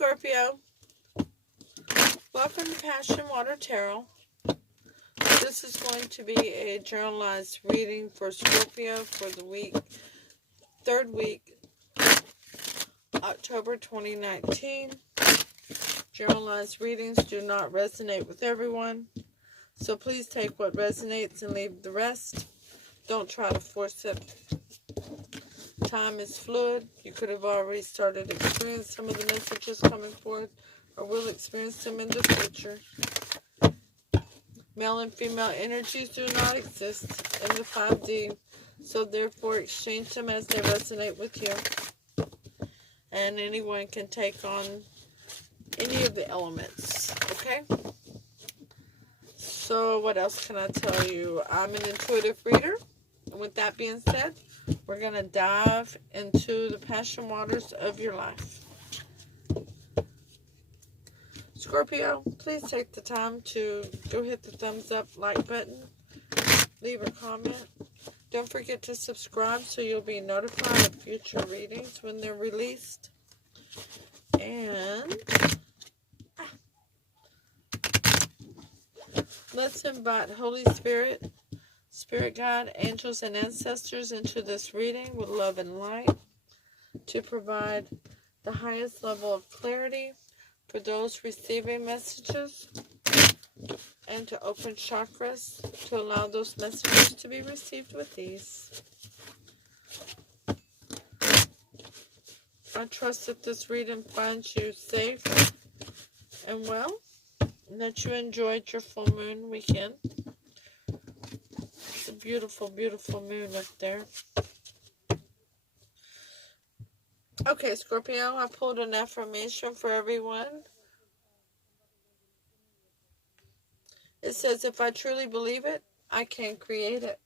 Scorpio, welcome to Passion Water Tarot. This is going to be a generalized reading for Scorpio for the third week, October 2019. Generalized readings do not resonate with everyone, so please take what resonates and leave the rest. Don't try to force it. Time is fluid. You could have already started experiencing some of the messages coming forth, or will experience them in the future. Male and female energies do not exist in the 5D, so therefore exchange them as they resonate with you. And anyone can take on any of the elements, okay? So what else can I tell you? I'm an intuitive reader, and with that being said, we're going to dive into the passion waters of your life. Scorpio, please take the time to go hit the thumbs up, like button, leave a comment. Don't forget to subscribe so you'll be notified of future readings when they're released. And let's invite Holy Spirit, Spirit Guide, angels, and ancestors into this reading with love and light to provide the highest level of clarity for those receiving messages, and to open chakras to allow those messages to be received with ease. I trust that this reading finds you safe and well, and that you enjoyed your full moon weekend. It's a beautiful, beautiful moon up there. Okay, Scorpio, I pulled an affirmation for everyone. It says, if I truly believe it, I can create it.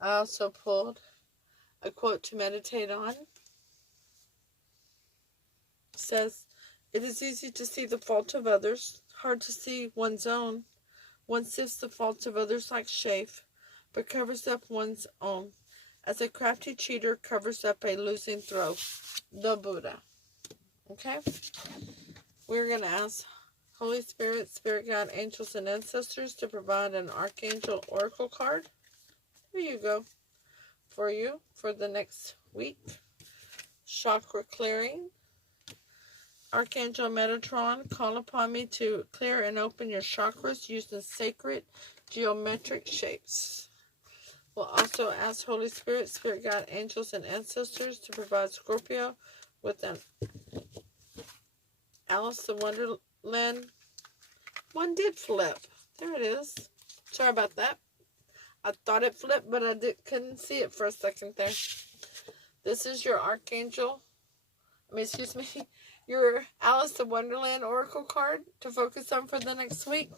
I also pulled a quote to meditate on. It says, it is easy to see the fault of others, hard to see one's own. One sifts the faults of others like chaff, but covers up one's own, as a crafty cheater covers up a losing throw. The Buddha. Okay? We're going to ask Holy Spirit, Spirit Guide, angels, and ancestors to provide an Archangel Oracle card. Here you go. For you, for the next week. Chakra clearing. Archangel Metatron, call upon me to clear and open your chakras using sacred geometric shapes. We'll also ask Holy Spirit, Spirit Guide, angels, and ancestors to provide Scorpio with an Alice in Wonderland. One did flip. There it is. Sorry about that. I thought it flipped, but I couldn't see it for a second there. This is your Archangel. Your Alice in Wonderland Oracle card to focus on for the next week.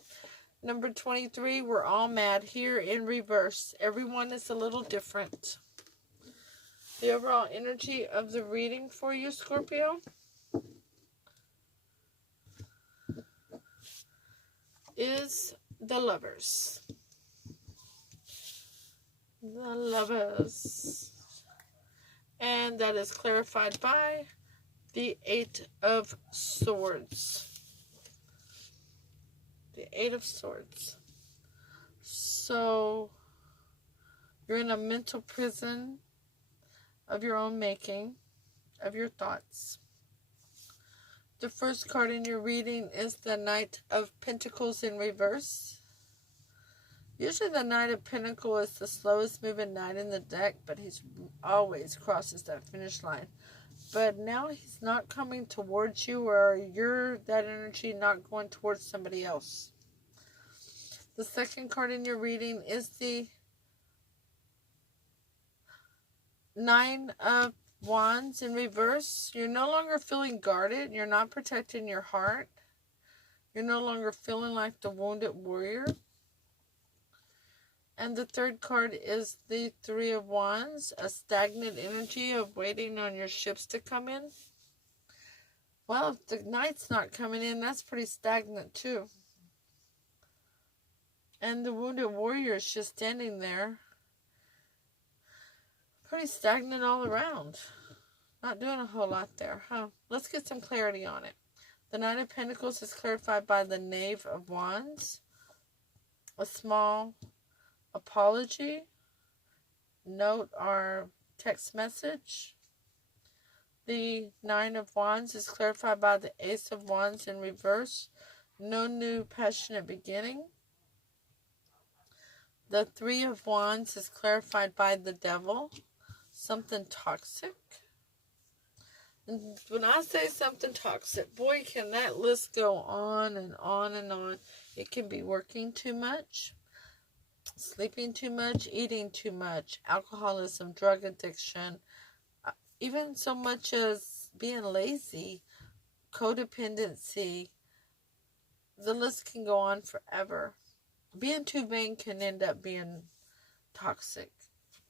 Number 23, we're all mad here in reverse. Everyone is a little different. The overall energy of the reading for you, Scorpio, is the Lovers. The Lovers. And that is clarified by the Eight of Swords. The Eight of Swords. So, you're in a mental prison of your own making, of your thoughts. The first card in your reading is the Knight of Pentacles in reverse. Usually the Knight of Pentacles is the slowest moving knight in the deck, but he's always crosses that finish line. But now he's not coming towards you, or you're that energy not going towards somebody else. The second card in your reading is the Nine of Wands in reverse. You're no longer feeling guarded. You're not protecting your heart. You're no longer feeling like the wounded warrior. And the third card is the Three of Wands, a stagnant energy of waiting on your ships to come in. Well, if the Knight's not coming in, that's pretty stagnant too. And the Wounded Warrior is just standing there. Pretty stagnant all around. Not doing a whole lot there, huh? Let's get some clarity on it. The Knight of Pentacles is clarified by the Knave of Wands. A small apology, note, or text message. The Nine of Wands is clarified by the Ace of Wands in reverse. No new passionate beginning. The Three of Wands is clarified by the Devil. Something toxic. And when I say something toxic, boy, can that list go on and on and on. It can be working too much, sleeping too much, eating too much, alcoholism, drug addiction, even so much as being lazy, codependency. The list can go on forever. Being too vain can end up being toxic.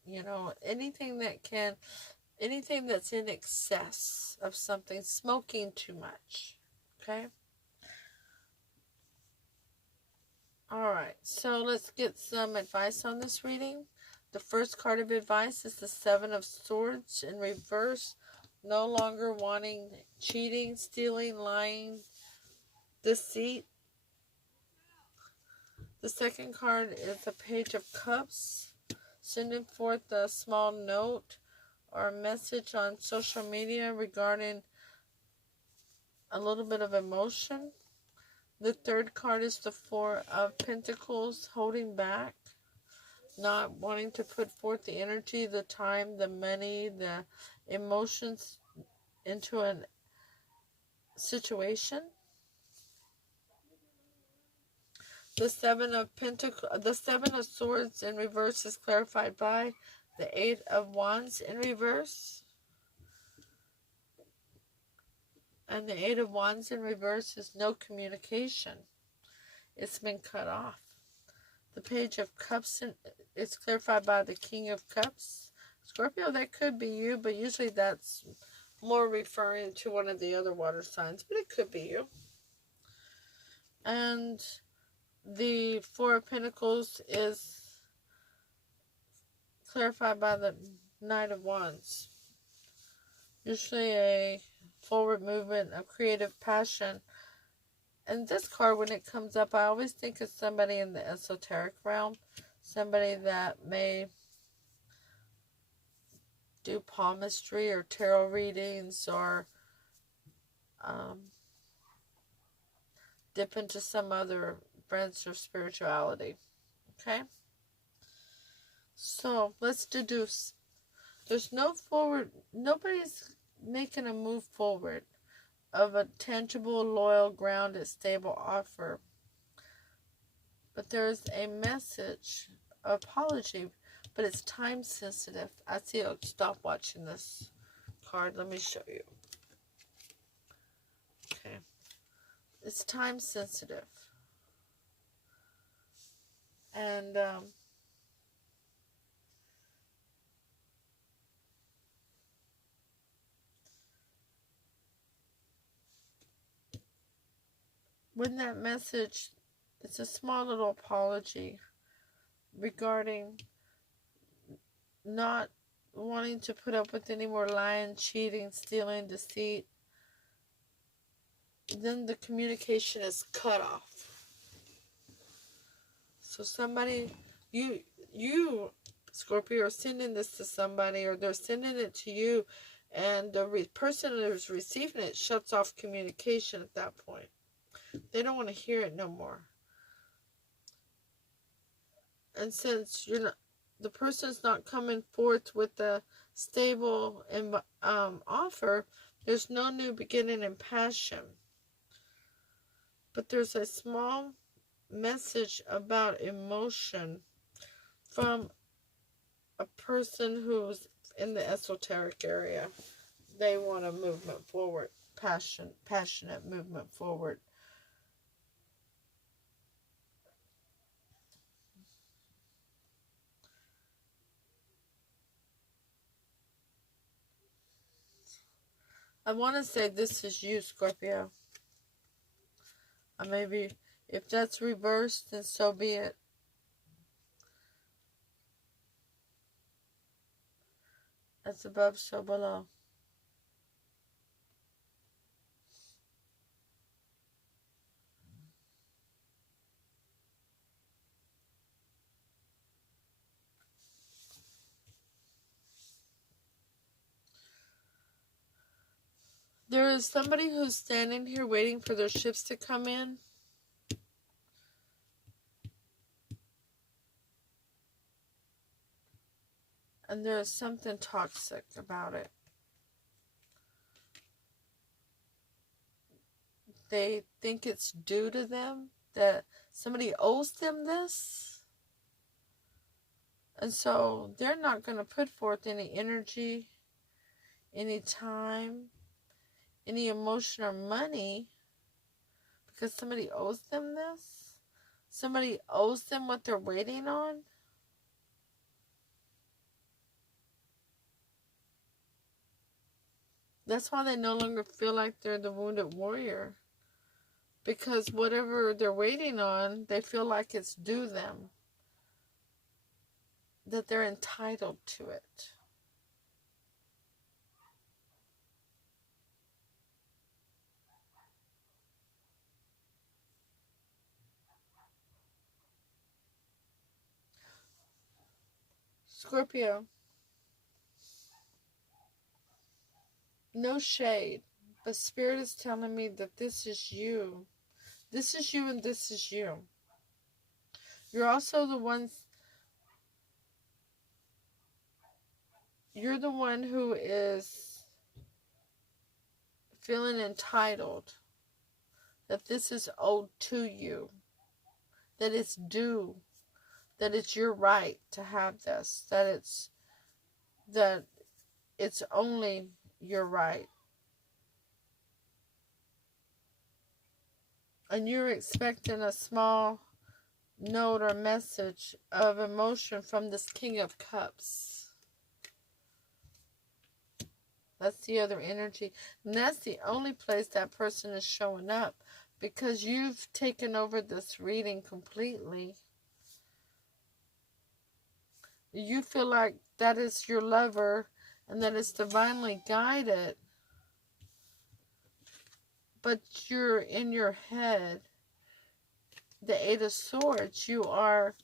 You know, anything that's in excess of something, smoking too much. Okay? Alright, so let's get some advice on this reading. The first card of advice is the Seven of Swords in reverse. No longer wanting cheating, stealing, lying, deceit. The second card is the Page of Cups. Sending forth a small note or a message on social media regarding a little bit of emotion. The third card is the Four of Pentacles, holding back, not wanting to put forth the energy, the time, the money, the emotions into a situation. The Seven of Swords in reverse is clarified by the Eight of Wands in reverse. And the Eight of Wands in reverse is no communication. It's been cut off. The Page of Cups is clarified by the King of Cups. Scorpio, that could be you, but usually that's more referring to one of the other water signs, but it could be you. And the Four of Pentacles is clarified by the Knight of Wands. Usually a forward movement of creative passion. And this card, when it comes up, I always think of somebody in the esoteric realm. Somebody that may do palmistry or tarot readings or dip into some other branch of spirituality. Okay? So, let's deduce. There's nobody's making a move forward of a tangible, loyal, grounded, stable offer. But there's a message, apology, but it's time sensitive. I see. I'll stop watching this card. Let me show you. Okay. It's time sensitive. And when that message, it's a small little apology regarding not wanting to put up with any more lying, cheating, stealing, deceit. Then the communication is cut off. So somebody, you, Scorpio, are sending this to somebody, or they're sending it to you, and the person who's receiving it shuts off communication at that point. They don't want to hear it no more. And since the person's not coming forth with a stable offer, there's no new beginning in passion. But there's a small message about emotion from a person who's in the esoteric area. They want a movement forward, passionate movement forward. I want to say this is you, Scorpio. Maybe if that's reversed, then so be it. As above, so below. There is somebody who's standing here waiting for their ships to come in. And there is something toxic about it. They think it's due to them, that somebody owes them this. And so they're not going to put forth any energy, any time, any emotion or money because somebody owes them this. Somebody owes them what they're waiting on. That's why they no longer feel like they're the wounded warrior. Because whatever they're waiting on, they feel like it's due them. That they're entitled to it. Scorpio. No shade. But Spirit is telling me that this is you. This is you and this is you. You're also the ones. You're the one who is feeling entitled. That this is owed to you. That it's due. That it's your right to have this. That it's only your right. And you're expecting a small note or message of emotion from this King of Cups. That's the other energy. And that's the only place that person is showing up. Because you've taken over this reading completely. You feel like that is your lover and that it's divinely guided. But you're in your head, the Eight of Swords, you are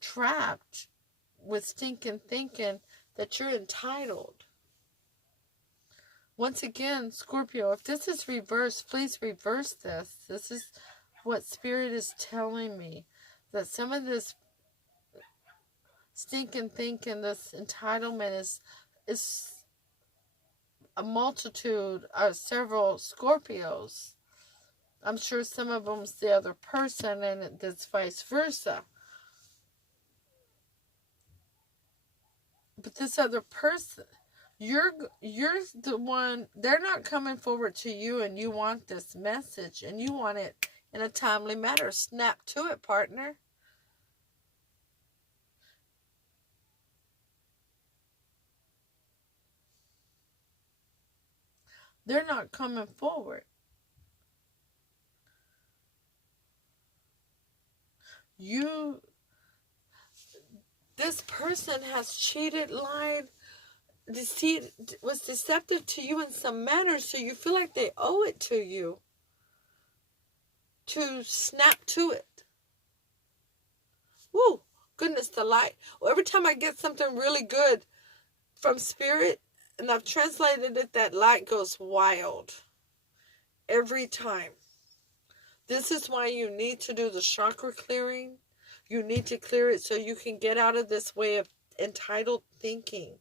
trapped with stinking thinking that you're entitled. Once again, Scorpio, if this is reversed, please reverse this. This is what Spirit is telling me. That some of this stinking thinking, this entitlement is a multitude of several Scorpios. I'm sure some of them's the other person and it's vice versa. But this other person, you're the one, they're not coming forward to you and you want this message and you want it in a timely manner. Snap to it, partner. They're not coming forward. This person has cheated, lied, was deceptive to you in some manner, so you feel like they owe it to you to snap to it. Woo, goodness, the light. Well, every time I get something really good from Spirit, and I've translated it, that light goes wild. Every time. This is why you need to do the chakra clearing. You need to clear it so you can get out of this way of entitled thinking.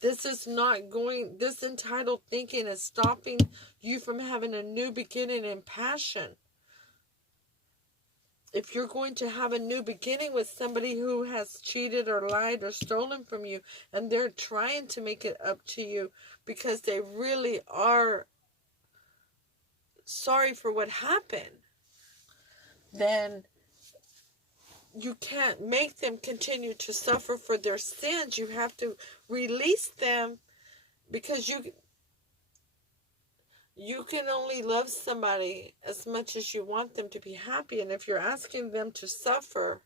This entitled thinking is stopping you from having a new beginning in passion. If you're going to have a new beginning with somebody who has cheated or lied or stolen from you, and they're trying to make it up to you because they really are sorry for what happened, then you can't make them continue to suffer for their sins. You have to release them, because you can only love somebody as much as you want them to be happy. And if you're asking them to suffer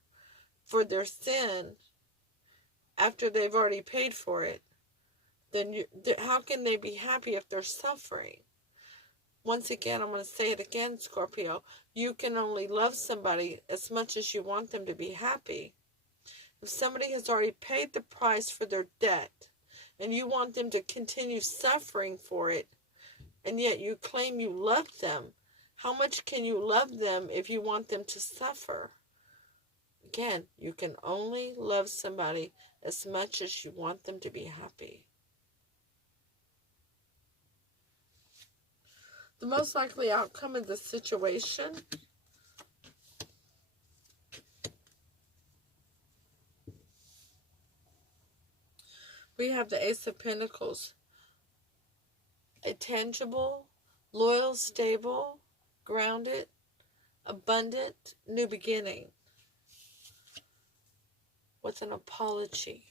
for their sin, after they've already paid for it, then how can they be happy if they're suffering? Once again, I'm going to say it again, Scorpio. You can only love somebody as much as you want them to be happy. If somebody has already paid the price for their debt and you want them to continue suffering for it, and yet you claim you love them, how much can you love them if you want them to suffer? Again, you can only love somebody as much as you want them to be happy. The most likely outcome of the situation, we have the Ace of Pentacles. A tangible, loyal, stable, grounded, abundant new beginning with an apology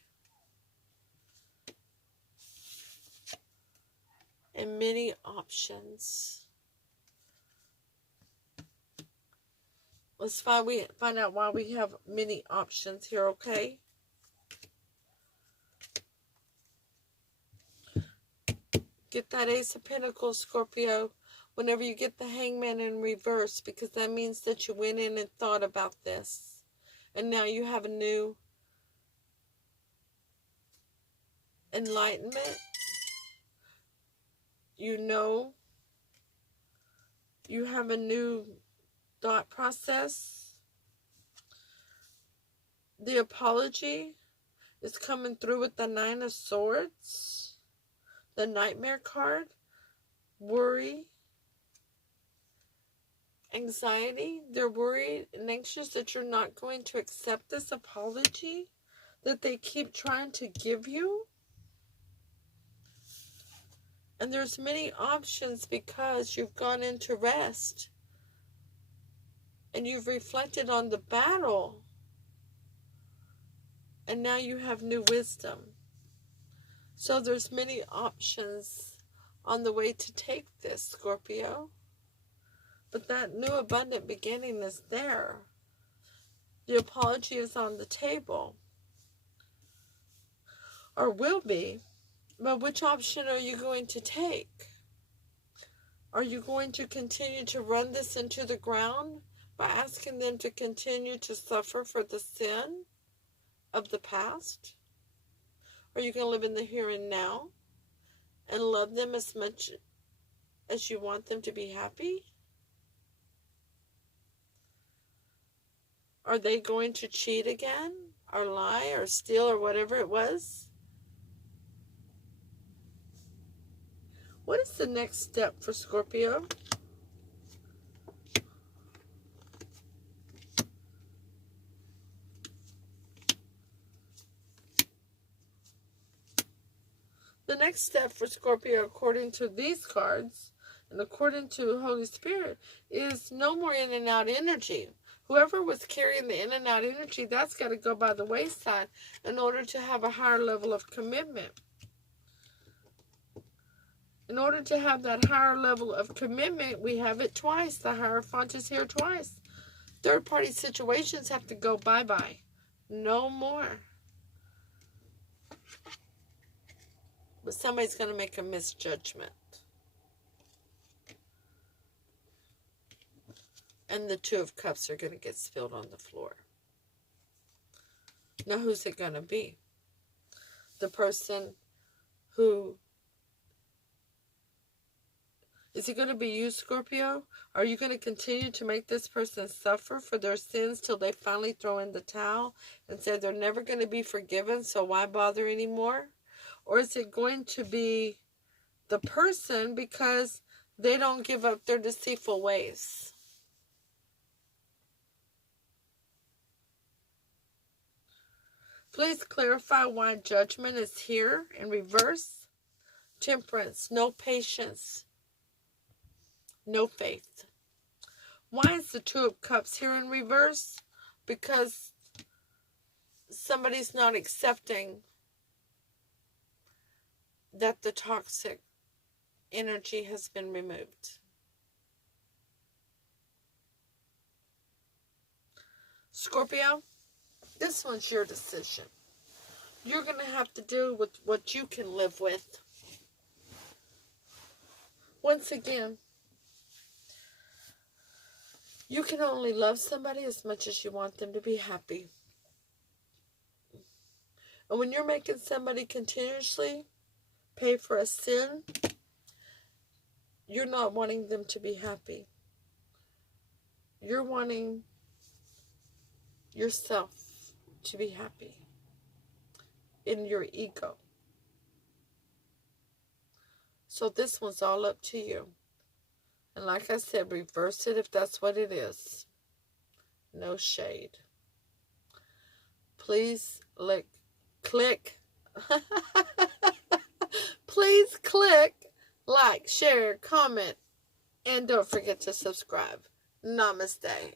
and many options. Let's find out why we have many options here, okay? Get that Ace of Pentacles, Scorpio, whenever you get the Hangman in reverse, because that means that you went in and thought about this. And now you have a new enlightenment. You know, you have a new thought process. The apology is coming through with the Nine of Swords, the Nightmare card, worry, anxiety. They're worried and anxious that you're not going to accept this apology that they keep trying to give you. And there's many options because you've gone into rest and you've reflected on the battle. And now you have new wisdom. So there's many options on the way to take this, Scorpio. But that new abundant beginning is there. The apology is on the table. Or will be. But which option are you going to take? Are you going to continue to run this into the ground by asking them to continue to suffer for the sin of the past? Are you going to live in the here and now and love them as much as you want them to be happy? Are they going to cheat again, or lie, or steal, or whatever it was? What is the next step for Scorpio? The next step for Scorpio, according to these cards, and according to Holy Spirit, is no more in and out energy. Whoever was carrying the in and out energy, that's got to go by the wayside in order to have a higher level of commitment. In order to have that higher level of commitment, we have it twice. The Hierophant is here twice. Third-party situations have to go bye-bye. No more. But somebody's going to make a misjudgment. And the Two of Cups are going to get spilled on the floor. Now, who's it going to be? The person who... Is it going to be you, Scorpio? Are you going to continue to make this person suffer for their sins till they finally throw in the towel and say they're never going to be forgiven, so why bother anymore? Or is it going to be the person because they don't give up their deceitful ways? Please clarify why Judgment is here in reverse. Temperance, no patience, no faith. Why is the Two of Cups here in reverse? Because somebody's not accepting that the toxic energy has been removed. Scorpio, this one's your decision. you're going to have to deal with what you can live with. Once again, you can only love somebody as much as you want them to be happy. And when you're making somebody continuously pay for a sin, you're not wanting them to be happy. You're wanting yourself to be happy in your ego. So this one's all up to you. And like I said, reverse it if that's what it is. No shade. Please click. Please click, like, share, comment, and don't forget to subscribe. Namaste.